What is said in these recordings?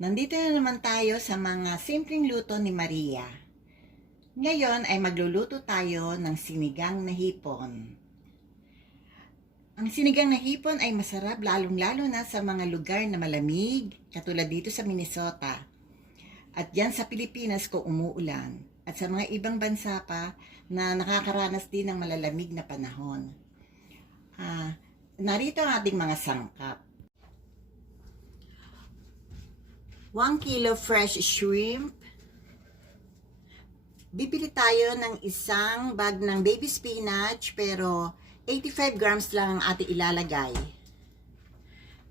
Nandito na naman tayo sa mga simpleng luto ni Maria. Ngayon ay magluluto tayo ng sinigang na hipon. Ang sinigang na hipon ay masarap lalong-lalo na sa mga lugar na malamig, katulad dito sa Minnesota. At yan sa Pilipinas kung umuulan. At sa mga ibang bansa pa na nakakaranas din ng malalamig na panahon. Narito ang ating mga sangkap. 1 kilo fresh shrimp. Bibili tayo ng isang bag ng baby spinach pero 85 grams lang ang ating ilalagay.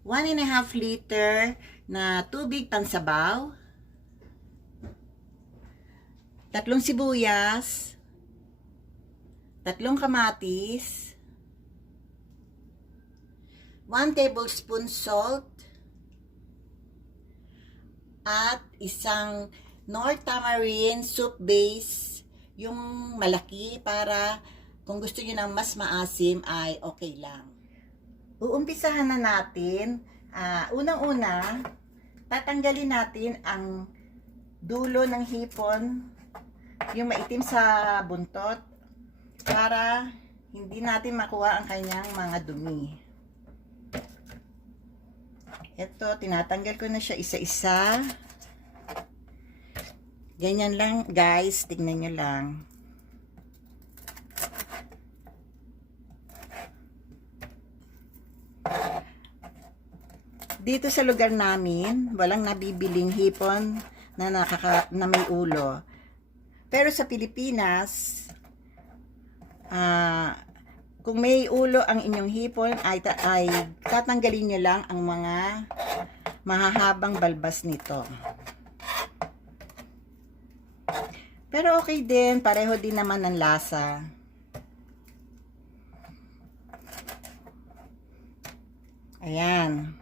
1.5 liter na tubig pansabaw. 3 sibuyas. 3 kamatis. 1 tablespoon salt. At isang Tamarind soup base, yung malaki, para kung gusto niyo ng mas maasim ay okay lang. Uumpisahan na natin. Unang-una, tatanggalin natin ang dulo ng hipon, yung maitim sa buntot, para hindi natin makuha ang kanyang mga dumi. Ito, tinatanggal ko na siya isa-isa. Ganyan lang, guys. Tignan nyo lang. Dito sa lugar namin, walang nabibiling hipon na may ulo. Pero sa Pilipinas, kung may ulo ang inyong hipon, ay tatanggalin nyo lang ang mga mahahabang balbas nito. Pero okay din, pareho din naman ang lasa. Ayan.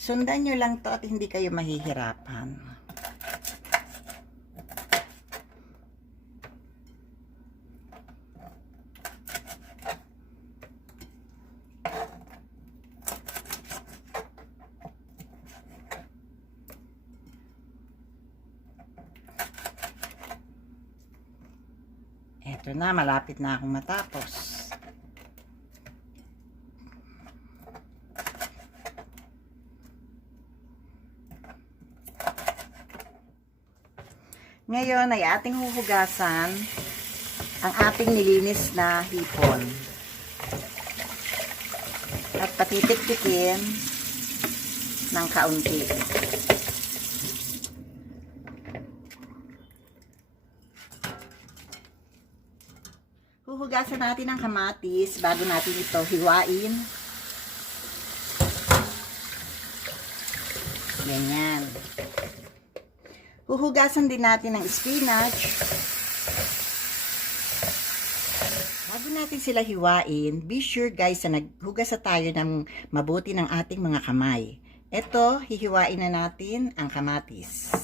Sundan nyo lang to at hindi kayo mahihirapan. Eto na, malapit na akong matapos. Ngayon ay ating huhugasan ang ating nilinis na hipon. At patitik-tikin ng kaunti. Huhugasan natin ang kamatis bago natin ito hiwain. Ganyan. Huhugasan din natin ang spinach. Bago natin sila hiwain, be sure guys na naghugas na tayo ng mabuti ng ating mga kamay. Ito, hihiwain na natin ang kamatis.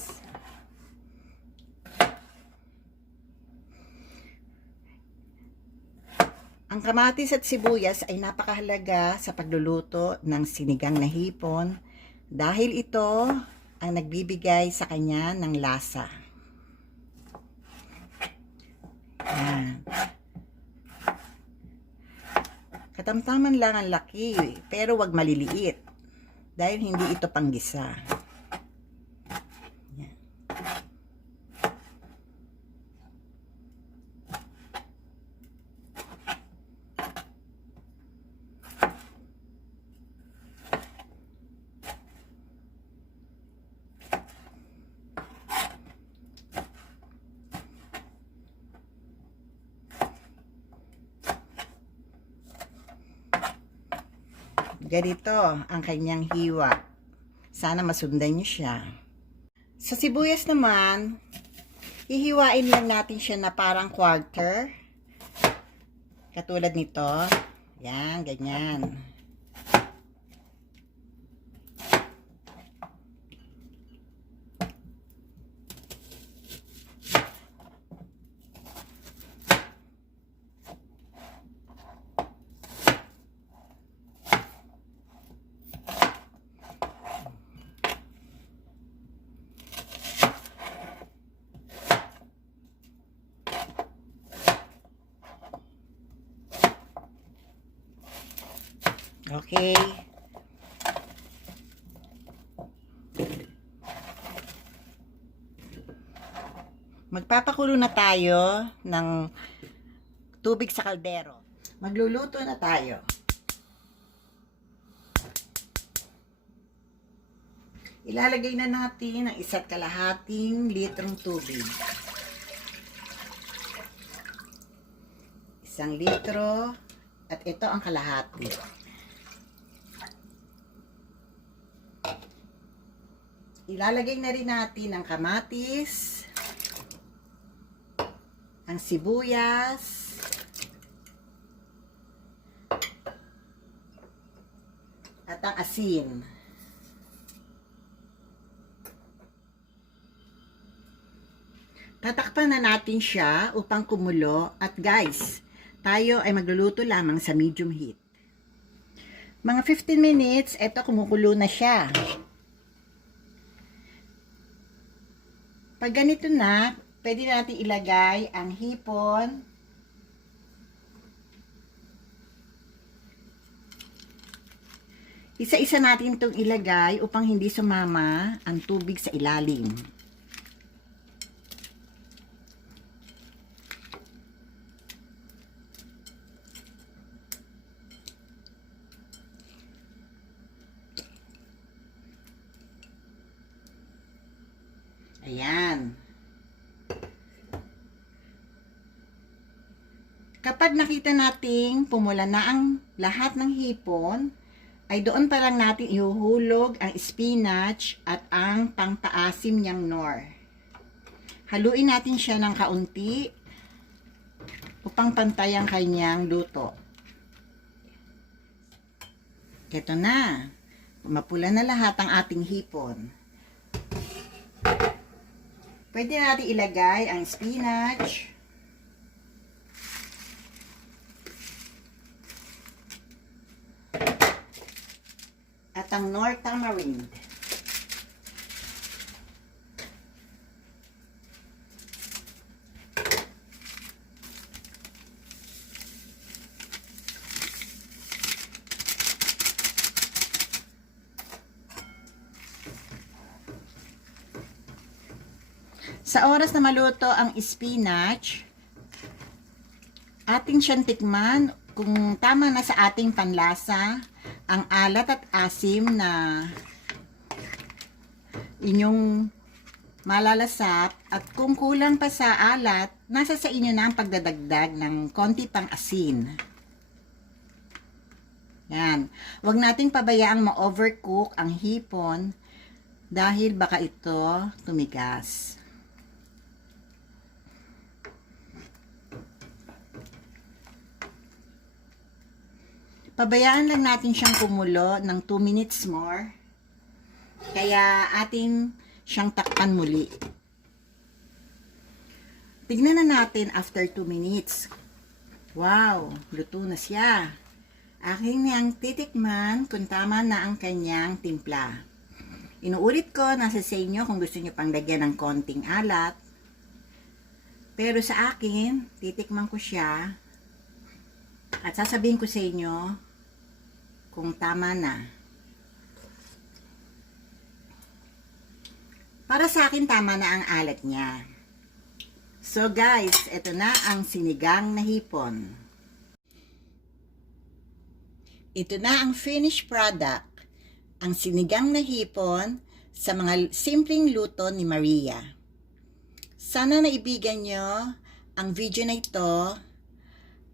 Ang kamatis at sibuyas ay napakahalaga sa pagluluto ng sinigang na hipon dahil ito ang nagbibigay sa kanya ng lasa. Yan. Katamtaman lang ang laki, pero wag maliliit dahil hindi ito panggisa. Yan. Ganito ang kanyang hiwa. Sana masundan niyo siya. Sa sibuyas naman, hihiwain lang natin siya na parang quarter. Katulad nito. Yan, ganyan. Okay. Magpapakulo na tayo ng tubig sa kaldero. Magluluto na tayo. Ilalagay na natin ang 1.5 litrong tubig. 1 litro at ito ang kalahati. Ilalagay na rin natin ang kamatis, ang sibuyas, at ang asin. Tatakpan na natin siya upang kumulo at guys, tayo ay magluluto lamang sa medium heat. Mga 15 minutes, eto kumukulo na siya. Pag ganito na, pwede natin ilagay ang hipon. Isa-isa natin itong ilagay upang hindi sumama ang tubig sa ilalim. Ayan. Kapag nakita nating pumula na ang lahat ng hipon, ay doon pa lang natin ihuhulog ang spinach at ang pangpaasim niyang nor. Haluin natin siya ng kaunti upang pantay ang kanyang luto. Ito na. Mapula na lahat ang ating hipon. Pwede natin ilagay ang spinach. At ang nor tamarind. Sa oras na maluto ang spinach, ating siyang tikman kung tama na sa ating panlasa ang alat at asim na inyong malalasap, at kung kulang pa sa alat, nasa sa inyo na ang pagdadagdag ng konti pang asin. Yan. Huwag nating pabayaang ma-overcook ang hipon dahil baka ito tumigas. Pabayaan lang natin siyang kumulo ng 2 minutes more. Kaya ating siyang takpan muli. Tignan na natin after 2 minutes. Wow, luto na siya. Aking niyang titikman kung tama na ang kanyang timpla. Inuulit ko, nasa sa inyo kung gusto niyo pang lagyan ng konting alat. Pero sa akin, titikman ko siya at sasabihin ko sa inyo kung tama na. Para sa akin, tama na ang alat niya. So guys, ito na ang sinigang na hipon. Ito na ang finished product. Ang sinigang na hipon sa mga simpleng luto ni Maria. Sana naibigan nyo ang video na ito.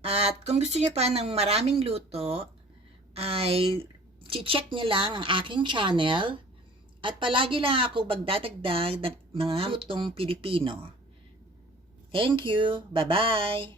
At kung gusto nyo pa ng maraming luto, ay check niyo lang ang aking channel at palagi lang ako magdadagdag ng mga lutong Pilipino. Thank you. Bye-bye.